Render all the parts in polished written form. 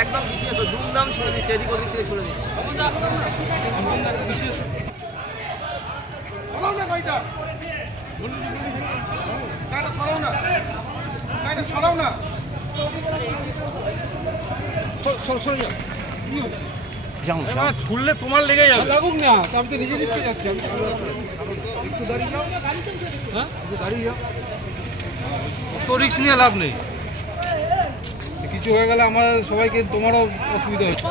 একদম দুমদাম ছড়ে দিচ্ছে, এদিক ওদিক থেকে ছড়ে দিচ্ছে। ছুড়লে তোমার লেগে যাবে, লাগুক না, আমি তো নিজে রিস্কে যাচ্ছি। একটু দাঁড়িয়ে যাও, হ্যাঁ একটু দাঁড়িয়ে যাও, তো রিস্ক নিয়ে লাভ নেই। কিছু হয়ে গেলে আমার সবাইকে, তোমারও অসুবিধা হচ্ছে।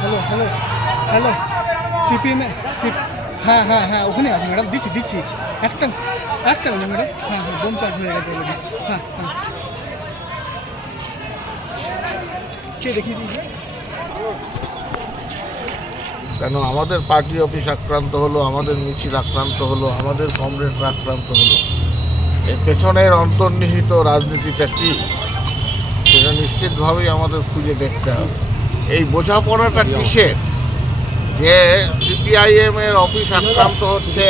হ্যালো হ্যালো হ্যালো, সিপিএম, হ্যাঁ হ্যাঁ হ্যাঁ ওখানে আছে ম্যাডাম, দিচ্ছি একটা ম্যাডাম, হ্যাঁ হ্যাঁ বোম চার্জ হয়ে গেছে অলরেডি। হ্যাঁ হ্যাঁ কে দেখিয়ে দিয়েছে? কেন আমাদের পার্টি অফিস আক্রান্ত হলো, আমাদের মিছিল আক্রান্ত হলো, আমাদের কমরেডরা আক্রান্ত হলো, এর পেছনের অন্তর্নিহিত রাজনীতিটা কি সেটা নিশ্চিতভাবেই আমাদের খুঁজে দেখতে হবে। এই বোঝাপড়াটা কিসের যে সিপিআইএম এর অফিস আক্রান্ত হচ্ছে,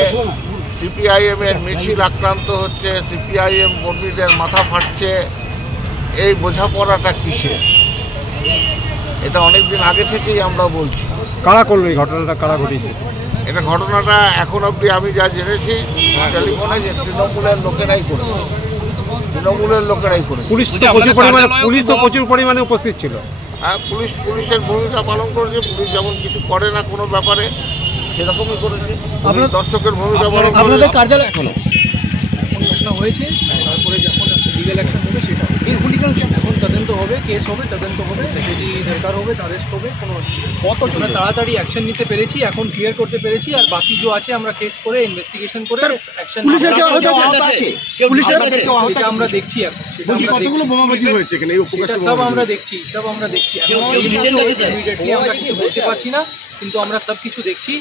সিপিআইএম এর মিছিল আক্রান্ত হচ্ছে, সিপিআইএম কর্মীদের মাথা ফাটছে, এই বোঝাপড়াটা কিসের? এটা অনেকদিন আগে থেকেই আমরা বলছি। কারা করলো এই ঘটনাটা, কারা ঘটিয়েছে? এটা ঘটনাটা এখন অবধি আমি যা জেনেছি টেলিফোনে যে তৃণমূলের লোকেরাই করেছে, পুলিশ তো প্রচুর পরিমাণে উপস্থিত ছিল। হ্যাঁ, পুলিশের ভূমিকা পালন করেছে। পুলিশ যেমন কিছু করে না কোনো ব্যাপারে, সেরকমই করেছে। দর্শকের ভূমিকা পালন করেছে। আপনাদের কার্যালয় এখনো ঘটনা হয়েছে, তারপরে যখন লিগ্যাল অ্যাকশন হবে সেটা এই হুলিগান এখন তদন্ত হবে, কেস হবে, তদন্ত হবে, যদি দরকার হবে অ্যারেস্ট হবে, কোনো অসুবিধা নেই। কত আমরা তাড়াতাড়ি অ্যাকশন নিতে পেরেছি, এখন ক্লিয়ার করতে পেরেছি, আর বাকি যে আছে আমরা কেস করে ইনভেস্টিগেশন করে অ্যাকশন এটা আমরা দেখছি। এখন কতগুলো বোমাবাজি হয়েছে এখানে? সব আমরা দেখছি ইমিডিয়েটলি আমরা কিছু বলতে পারছি না, কিন্তু আমরা সব কিছু দেখছি।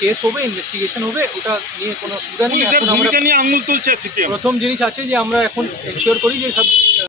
কেস হবে, ইনভেস্টিগেশন হবে, ওটা নিয়ে কোনো অসুবিধা নেই। এখন আমরা আঙুল তুলছে। প্রথম জিনিস আছে যে আমরা এখন এনশিওর করি যে সব